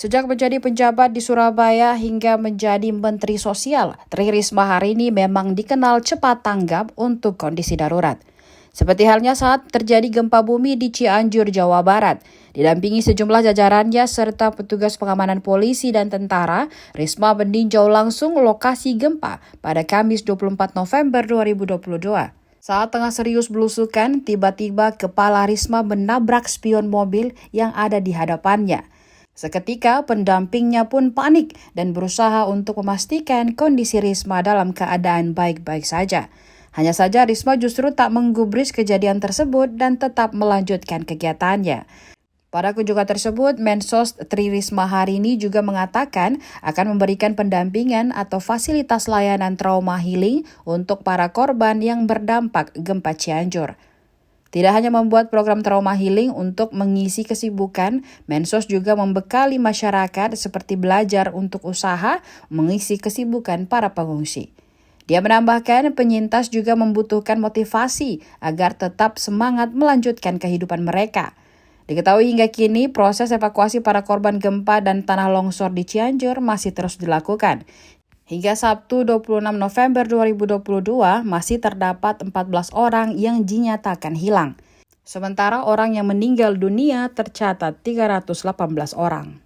Sejak menjadi penjabat di Surabaya hingga menjadi Menteri Sosial, Tri Risma hari ini memang dikenal cepat tanggap untuk kondisi darurat. Seperti halnya saat terjadi gempa bumi di Cianjur, Jawa Barat. Didampingi sejumlah jajarannya serta petugas pengamanan polisi dan tentara, Risma meninjau langsung lokasi gempa pada Kamis 24 November 2022. Saat tengah serius belusukan, tiba-tiba kepala Risma menabrak spion mobil yang ada di hadapannya. Seketika pendampingnya pun panik dan berusaha untuk memastikan kondisi Risma dalam keadaan baik-baik saja. Hanya saja Risma justru tak menggubris kejadian tersebut dan tetap melanjutkan kegiatannya. Pada kunjungan tersebut, Mensos Tri Risma hari ini juga mengatakan akan memberikan pendampingan atau fasilitas layanan trauma healing untuk para korban yang berdampak gempa Cianjur. Tidak hanya membuat program trauma healing untuk mengisi kesibukan, Mensos juga membekali masyarakat seperti belajar untuk usaha mengisi kesibukan para pengungsi. Dia menambahkan penyintas juga membutuhkan motivasi agar tetap semangat melanjutkan kehidupan mereka. Diketahui hingga kini proses evakuasi para korban gempa dan tanah longsor di Cianjur masih terus dilakukan. Hingga Sabtu 26 November 2022 masih terdapat 14 orang yang dinyatakan hilang. Sementara orang yang meninggal dunia tercatat 318 orang.